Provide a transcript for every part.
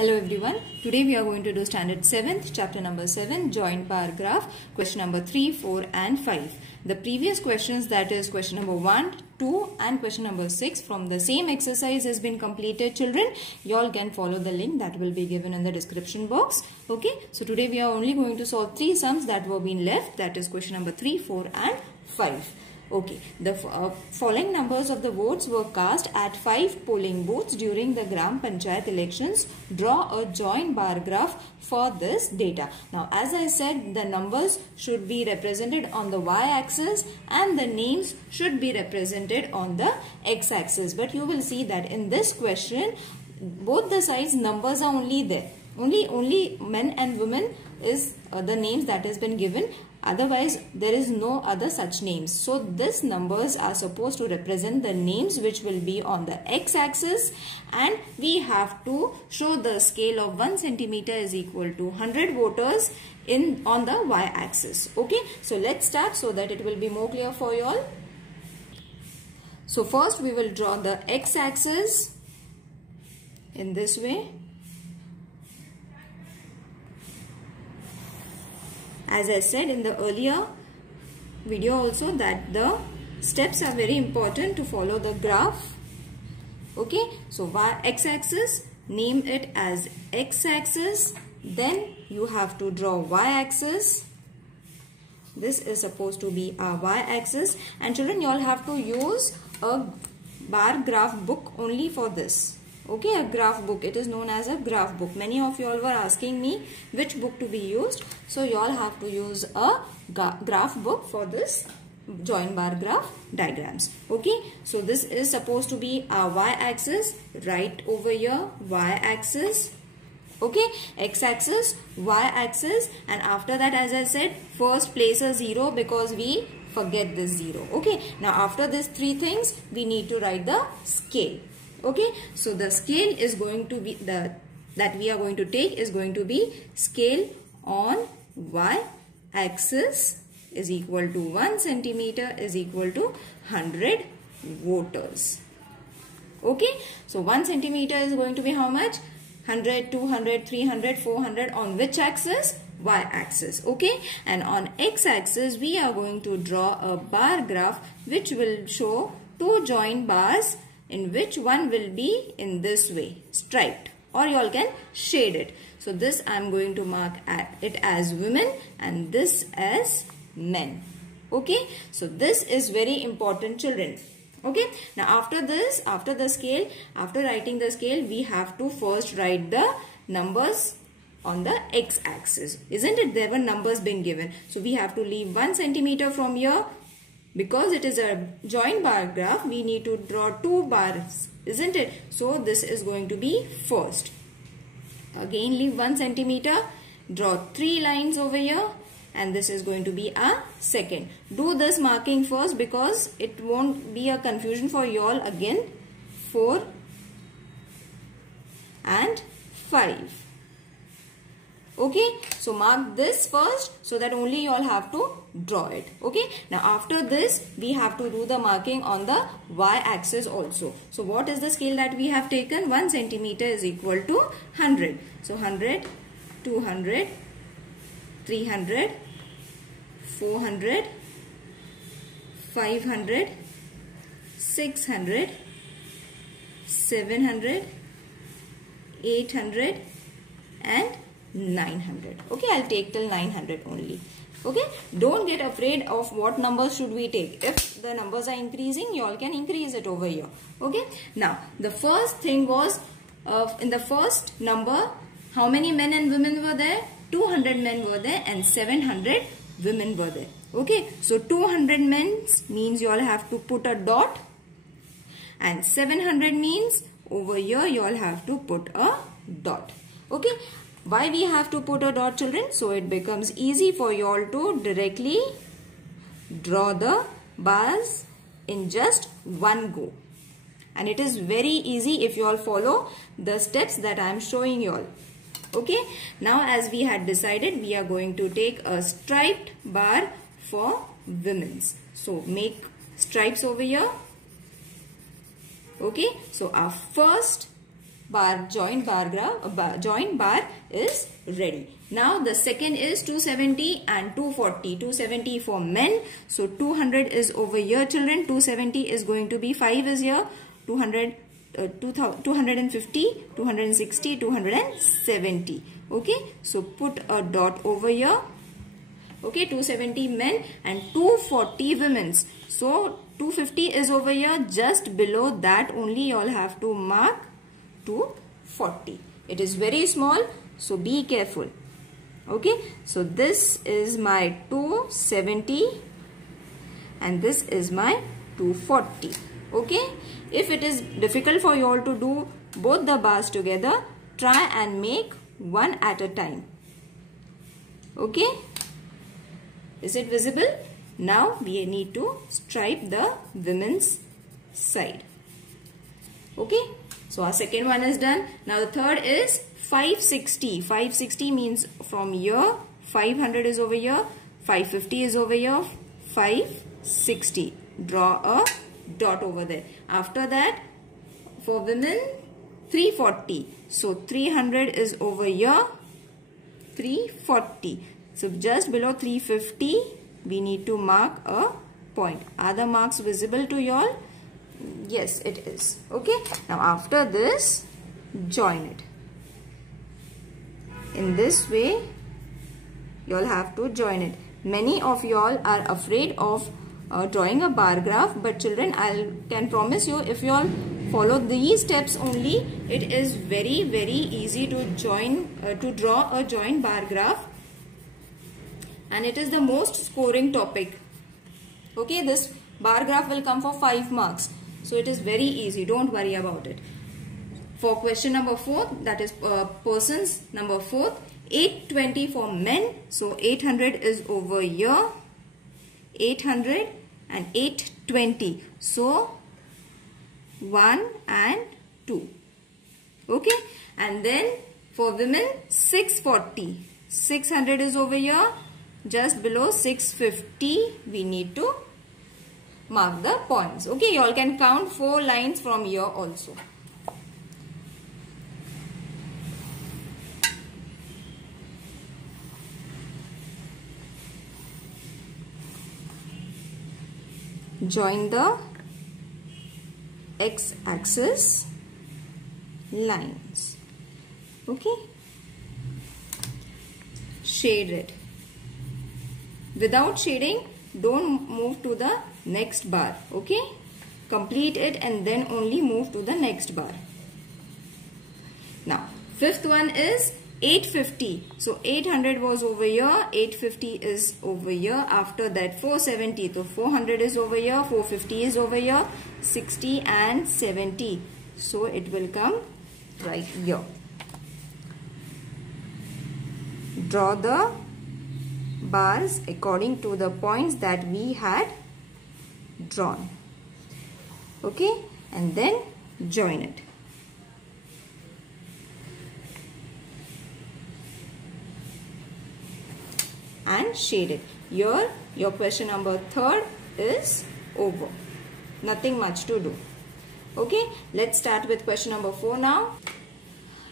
Hello everyone. Today we are going to do standard 7th, chapter number 7, joint bar graph, question number 3, 4 and 5. The previous questions, that is question number 1, 2 and question number 6 from the same exercise has been completed, children. You all can follow the link that will be given in the description box. Okay, so today we are only going to solve 3 sums that were being left, that is question number 3, 4 and 5. Okay, the following numbers of the votes were cast at 5 polling booths during the Gram Panchayat elections. Draw a joint bar graph for this data. Now, as I said, the numbers should be represented on the y-axis and the names should be represented on the x-axis. But you will see that in this question, both the sides numbers are only there. Only men and women is the names that has been given. Otherwise, there is no other such names. So, these numbers are supposed to represent the names which will be on the x-axis, and we have to show the scale of 1 centimeter is equal to 100 voters on the y-axis. Okay, so let's start so that it will be more clear for you all. So, first we will draw the x-axis in this way. As I said in the earlier video also, that the steps are very important to follow the graph. Okay, so x-axis, name it as x-axis. Then you have to draw y-axis. This is supposed to be our y-axis. And children, you all have to use a bar graph book only for this. Okay, a graph book. It is known as a graph book. Many of you all were asking me which book to be used. So, you all have to use a graph book for this joint bar graph diagrams. Okay, so this is supposed to be our y-axis. Right over here, y-axis. Okay, x-axis, y-axis, and after that, as I said, first place a 0 because we forget this 0. Okay, now after these 3 things, we need to write the scale. Okay, so the scale is going to be that we are going to take is going to be scale on y-axis is equal to 1 centimeter is equal to 100 voters. Okay, so 1 centimeter is going to be how much? 100, 200, 300, 400 on which axis? Y-axis. Okay, and on x-axis we are going to draw a bar graph which will show 2 joint bars, in which one will be in this way, striped, or you all can shade it. So this I am going to mark it as women and this as men. Okay, so this is very important, children. Okay, now after this, after the scale, after writing the scale, we have to first write the numbers on the x-axis. Isn't it? There were numbers being given. So we have to leave 1 centimeter from here. Because it is a joint bar graph, we need to draw 2 bars, isn't it? So this is going to be first. Again leave 1 centimeter, draw 3 lines over here, and this is going to be a second. Do this marking first because it won't be a confusion for you all again. 4 and 5. Okay, so mark this first so that only you all have to draw it. Okay, now after this we have to do the marking on the y-axis also. So what is the scale that we have taken? 1 centimeter is equal to 100. So 100, 200, 300, 400, 500, 600, 700, 800 and 900. Okay, I'll take till 900 only. Okay, don't get afraid of what numbers should we take. If the numbers are increasing, you all can increase it over here. Okay, now the first thing was in the first number, how many men and women were there? 200 men were there and 700 women were there. Okay, so 200 men means you all have to put a dot, and 700 means over here you all have to put a dot. Okay, why we have to put a dot, children? So it becomes easy for you all to directly draw the bars in just one go. And it is very easy if you all follow the steps that I am showing you all. Okay, now as we had decided, we are going to take a striped bar for women's. So make stripes over here. Okay, so our first joint bar is ready. Now the second is 270 and 240. 270 for men. So 200 is over here, children. 270 is going to be 5 is here. 200, 250, 260, 270. Okay. So put a dot over here. Okay. 270 men and 240 women's. So 250 is over here. Just below that only you all have to mark 240. It is very small, so be careful. Okay, so this is my 270 and this is my 240. Okay, if it is difficult for you all to do both the bars together, try and make one at a time. Okay, is it visible? Now we need to stripe the women's side. Okay. So our second one is done. Now the third is 560. 560 means from here, 500 is over here, 550 is over here, 560. Draw a dot over there. After that, for women, 340. So 300 is over here, 340. So just below 350, we need to mark a point. Are the marks visible to you all? Yes, it is. Okay. Now after this, join it. In this way, you all have to join it. Many of you all are afraid of drawing a bar graph, but children, I can promise you, if you all follow these steps only, it is very, very easy to draw a joint bar graph, and it is the most scoring topic. Okay, this bar graph will come for 5 marks. So it is very easy. Don't worry about it. For question number 4, that is persons number 4, 820 for men. So 800 is over here. 800 and 820. So 1 and 2. Okay. And then for women, 640. 600 is over here. Just below 650, we need to mark the points. Okay, you all can count 4 lines from here also. Join the x-axis lines. Okay, shade it. Without shading, don't move to the next bar. Okay, complete it and then only move to the next bar. Now fifth one is 850. So 800 was over here, 850 is over here. After that 470, so 400 is over here, 450 is over here, 60 and 70. So it will come right here. Draw the bars according to the points that we had drawn. Okay, and then join it. And shade it. Here your question number 3 is over. Nothing much to do. Okay, let's start with question number 4 now.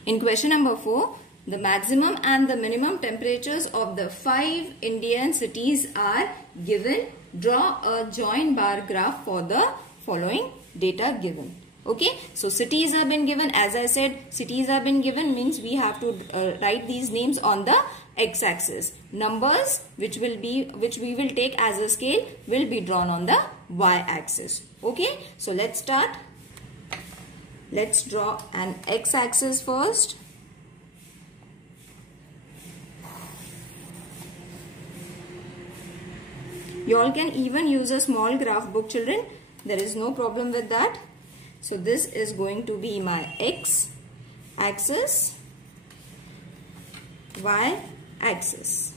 In question number 4, the maximum and the minimum temperatures of the 5 Indian cities are given. Draw a joint bar graph for the following data given. Okay, so cities have been given. As I said, cities have been given means we have to write these names on the x-axis. Numbers which we will take as a scale will be drawn on the y-axis. Okay, so let's start. Let's draw an x-axis first. You all can even use a small graph book, children. There is no problem with that. So this is going to be my x-axis, y-axis.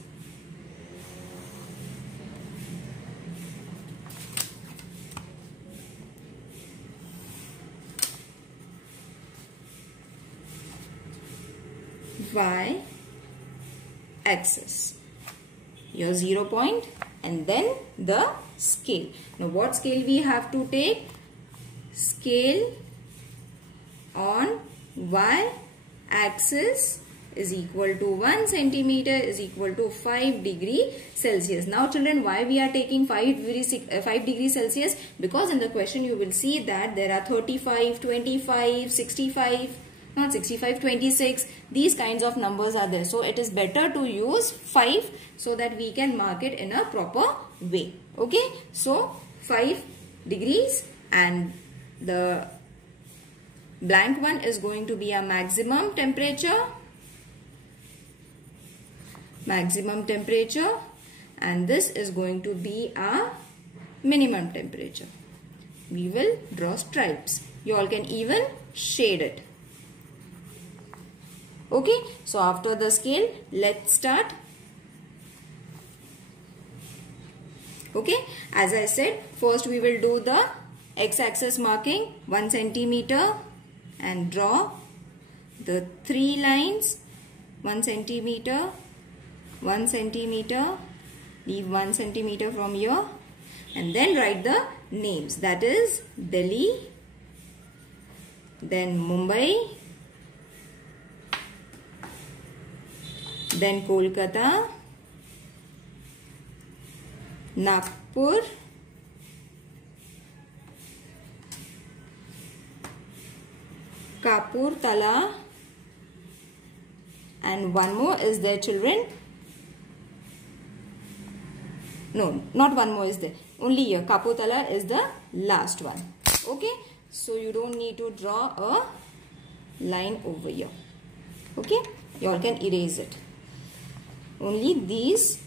Y-axis. Your 0 point and then the scale. Now what scale we have to take? Scale on y axis is equal to 1 centimeter is equal to 5 degree Celsius. Now children, why we are taking 5 degrees Celsius? Because in the question you will see that there are 35, 25, 65, not 65, 26. These kinds of numbers are there. So it is better to use 5 so that we can mark it in a proper way. Okay. So 5 degrees, and the blank one is going to be a maximum temperature. And this is going to be a minimum temperature. We will draw stripes. You all can even shade it. Okay, so after the scale, let's start. Okay, as I said, first we will do the x-axis marking 1 centimeter and draw the 3 lines. 1 centimeter, 1 centimeter, leave 1 centimeter from here, and then write the names, that is Delhi, then Mumbai, then Kolkata, Nagpur, Kapurthala, and one more is there, children. No, not one more is there. Only here. Kapurthala is the last one. Okay. So you don't need to draw a line over here. Okay. You all can erase it. Only these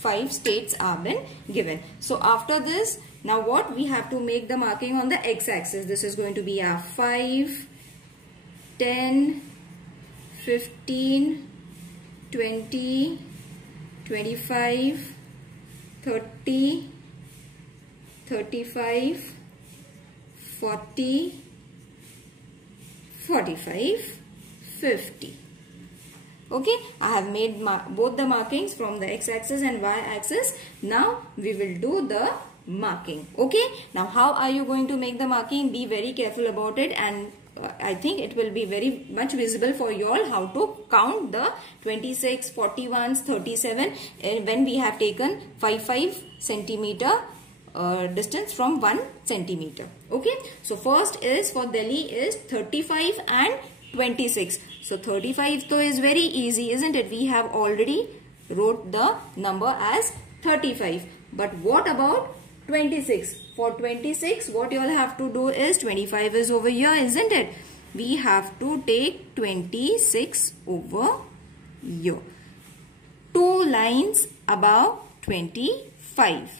5 states are been given. So after this, now what? We have to make the marking on the x-axis. This is going to be our 5, 10, 15, 20, 25, 30, 35, 40, 45, 50. Okay, I have made both the markings from the x-axis and y-axis. Now we will do the marking. Okay, now how are you going to make the marking? Be very careful about it, and I think it will be very much visible for you all how to count the 26, 41s, 37 when we have taken 5 centimeter distance from 1 centimeter. Okay, so first is for Delhi is 35 and 26. So 35 though is very easy, isn't it? We have already wrote the number as 35. But what about 26? For 26, what you all have to do is 25 is over here, isn't it? We have to take 26 over here. 2 lines above 25.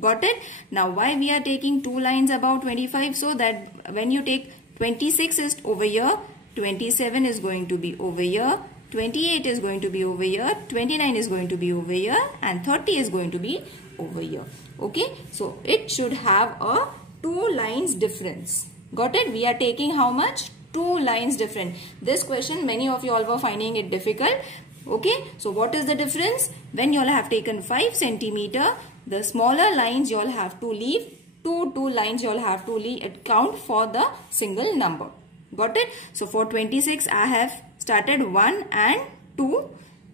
Got it? Now why we are taking 2 lines above 25? So that when you take 26 is over here, 27 is going to be over here, 28 is going to be over here, 29 is going to be over here, and 30 is going to be over here. Okay, so it should have a 2 lines difference. Got it? We are taking how much? 2 lines different. This question many of you all were finding it difficult. Okay, so what is the difference? When you all have taken 5 centimeter, the smaller lines you all have to leave. 2 lines you all have to leave, count for the single number. Got it? So for 26 I have started 1 and 2.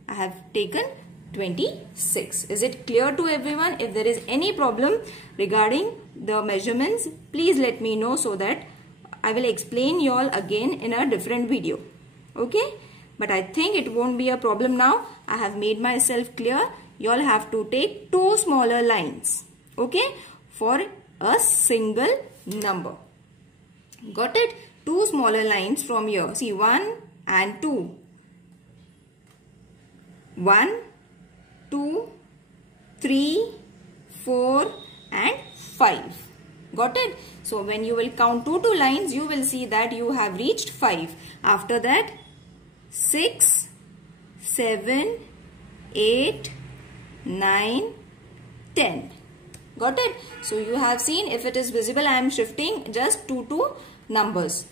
I have taken 26. Is it clear to everyone? If there is any problem regarding the measurements, please let me know so that I will explain you all again in a different video. Okay? But I think it won't be a problem now. I have made myself clear. You all have to take 2 smaller lines. Okay? For a single number. Got it? 2 smaller lines from here. See, 1 and 2. 1, 2, 3, 4 and 5. Got it? So when you will count 2 lines, you will see that you have reached 5. After that, 6, 7, 8, 9, 10. Got it? So you have seen, if it is visible, I am shifting just 2 numbers.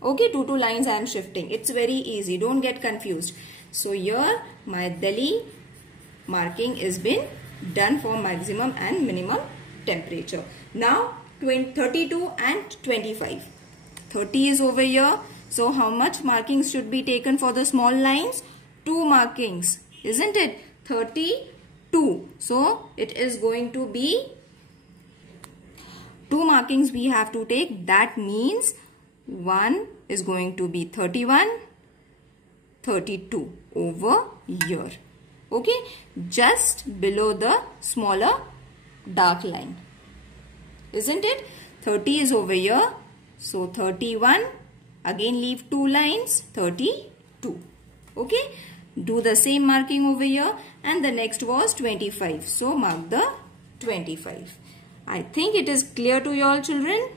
Okay, 2 lines I am shifting. It's very easy. Don't get confused. So here my Delhi marking is been done for maximum and minimum temperature. Now 32 and 25. 30 is over here, So how much markings should be taken for the small lines? 2 markings, isn't it? 32. So it is going to be 2 markings we have to take. That means 1 is going to be 31, 32 over here. Okay, just below the smaller dark line, isn't it? 30 is over here, so 31, again leave 2 lines, 32. Okay, do the same marking over here, and the next was 25, so mark the 25. I think it is clear to you all, children.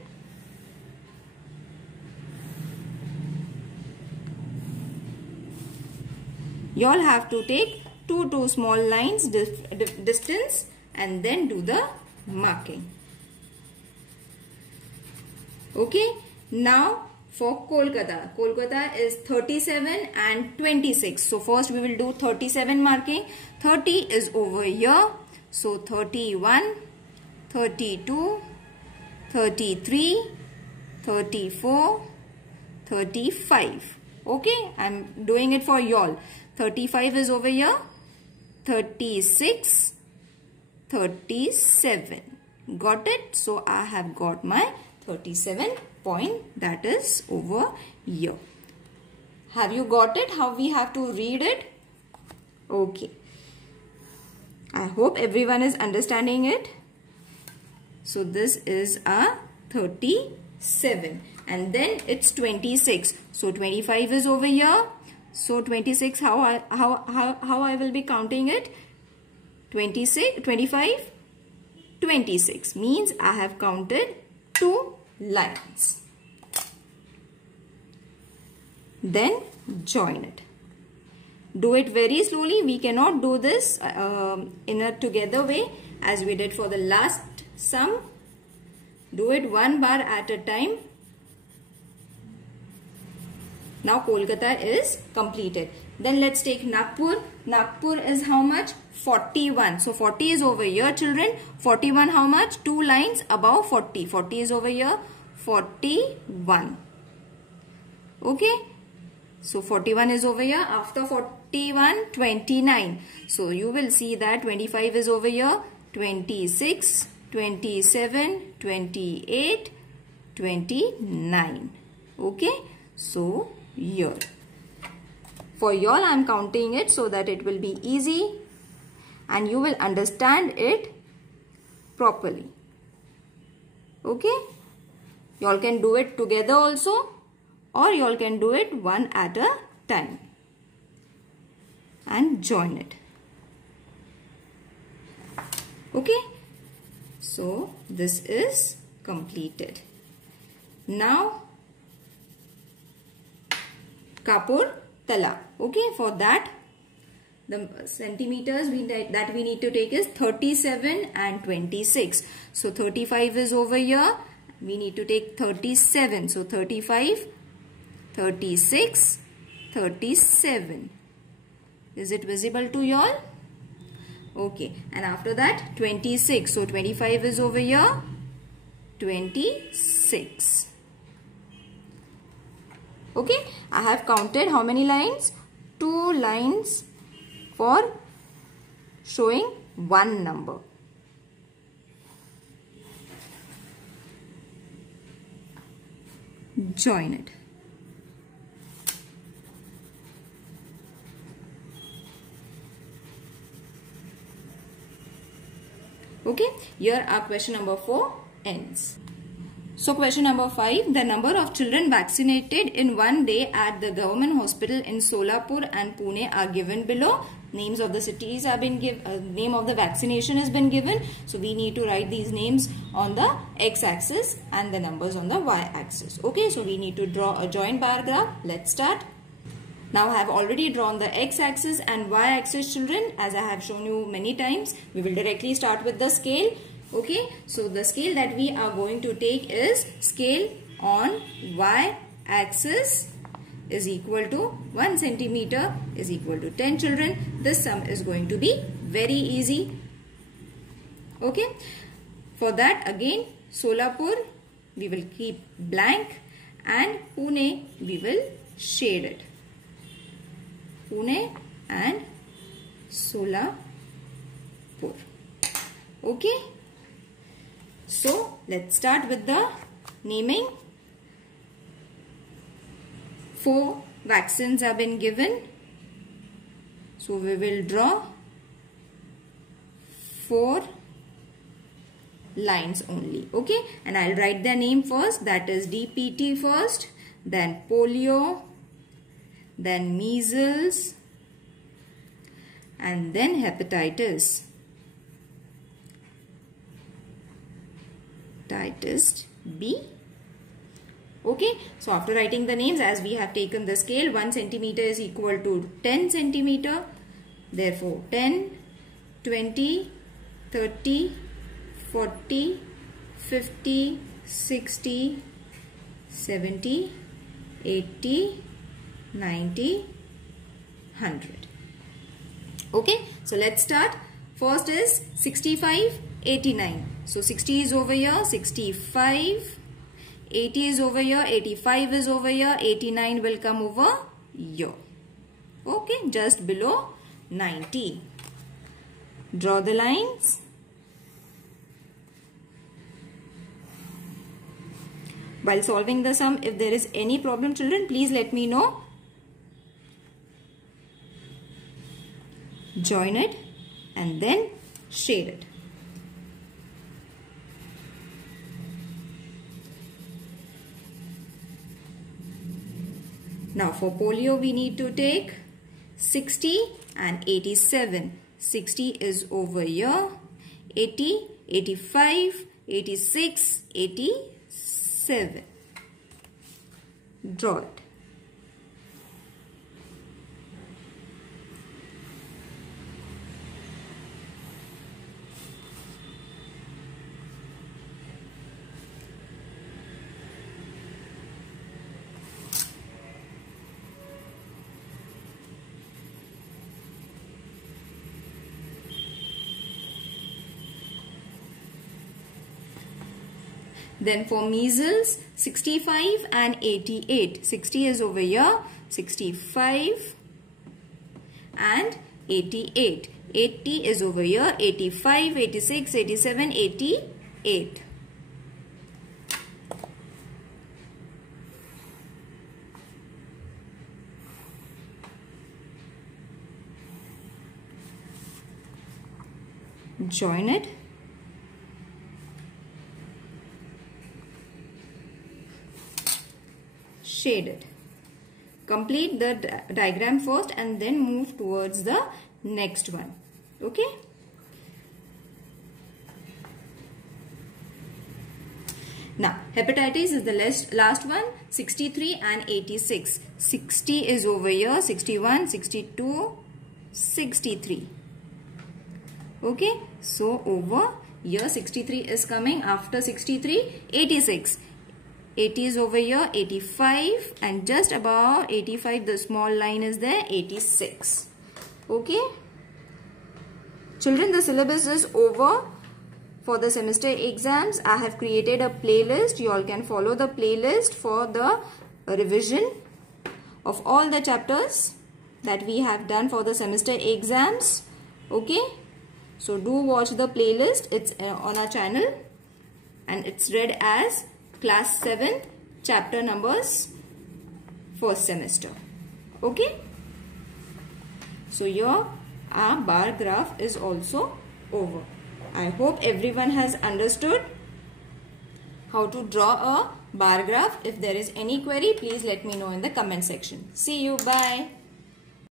You all have to take 2 small lines distance and then do the marking. Okay, now for Kolkata. Kolkata is 37 and 26. So first we will do 37 marking. 30 is over here. So 31, 32, 33, 34, 35. Okay, I am doing it for y'all. 35 is over here. 36, 37. Got it? So I have got my 37 point, that is over here. Have you got it? How we have to read it? Okay. I hope everyone is understanding it. So this is a 37 and then it's 26. So 25 is over here. So 26, how I will be counting it? 26, 25, 26 means I have counted 2 lines. Then join it. Do it very slowly. We cannot do this in a together way as we did for the last sum. Do it 1 bar at a time. Now Kolkata is completed. Then let's take Nagpur. Nagpur is how much? 41. So 40 is over here, children. 41 how much? 2 lines above 40. 40 is over here. 41. Okay. So 41 is over here. After 41, 29. So you will see that 25 is over here. 26, 27, 28, 29. Okay. So here. For y'all I am counting it so that it will be easy and you will understand it properly. Okay. Y'all can do it together also or y'all can do it one at a time and join it. Okay. So this is completed. Now Kapurthala. Okay, for that the centimeters that we need to take is 37 and 26. So 35 is over here. We need to take 37. So 35, 36, 37. Is it visible to y'all? Okay, and after that 26. So 25 is over here. 26. Okay, I have counted how many lines? 2 lines for showing one number. Join it. Okay, here our question number 4 ends. So question number 5, the number of children vaccinated in one day at the government hospital in Solapur and Pune are given below. Names of the cities have been given, name of the vaccination has been given. So we need to write these names on the x-axis and the numbers on the y-axis. Okay, so we need to draw a joint bar graph. Let's start. Now I have already drawn the x-axis and y-axis, children, as I have shown you many times. We will directly start with the scale. Okay, so the scale that we are going to take is scale on y-axis is equal to 1 centimeter is equal to 10 children. This sum is going to be very easy. Okay, for that again Solapur we will keep blank and Pune we will shade it. Pune and Solapur. Okay. So let's start with the naming. 4 vaccines have been given. So we will draw 4 lines only. Okay. And I'll write the name first. That is DPT first. Then polio. Then measles. And then hepatitis. Hepatitis B. Okay, so after writing the names, as we have taken the scale, 1 centimeter is equal to 10 centimeter. Therefore, 10, 20, 30, 40, 50, 60, 70, 80, 90, 100. Okay, so let's start. First is 65, 89. So 60 is over here, 65. 80 is over here, 85 is over here, 89 will come over here. Okay, just below 90. Draw the lines. While solving the sum, if there is any problem, children, please let me know. Join it and then shade it. Now for polio we need to take 60 and 87. 60 is over here. 80, 85, 86, 87. Draw it. Then for measles, 65 and 88. 60 is over here, 65 and 88. 80 is over here, 85, 86, 87, 88. Join it. Shade it. Complete the diagram first and then move towards the next one. Okay. Now, hepatitis is the last one, 63 and 86. 60 is over here, 61, 62, 63. Okay. So, over here 63 is coming. After 63, 86. 80 is over here, 85, and just above 85 the small line is there, 86. Okay. Children, the syllabus is over for the semester exams. I have created a playlist. You all can follow the playlist for the revision of all the chapters that we have done for the semester exams. Okay. So do watch the playlist. It's on our channel and it's read as Class 7, chapter numbers, first semester. Okay. So here our bar graph is also over. I hope everyone has understood how to draw a bar graph. If there is any query, please let me know in the comment section. See you. Bye.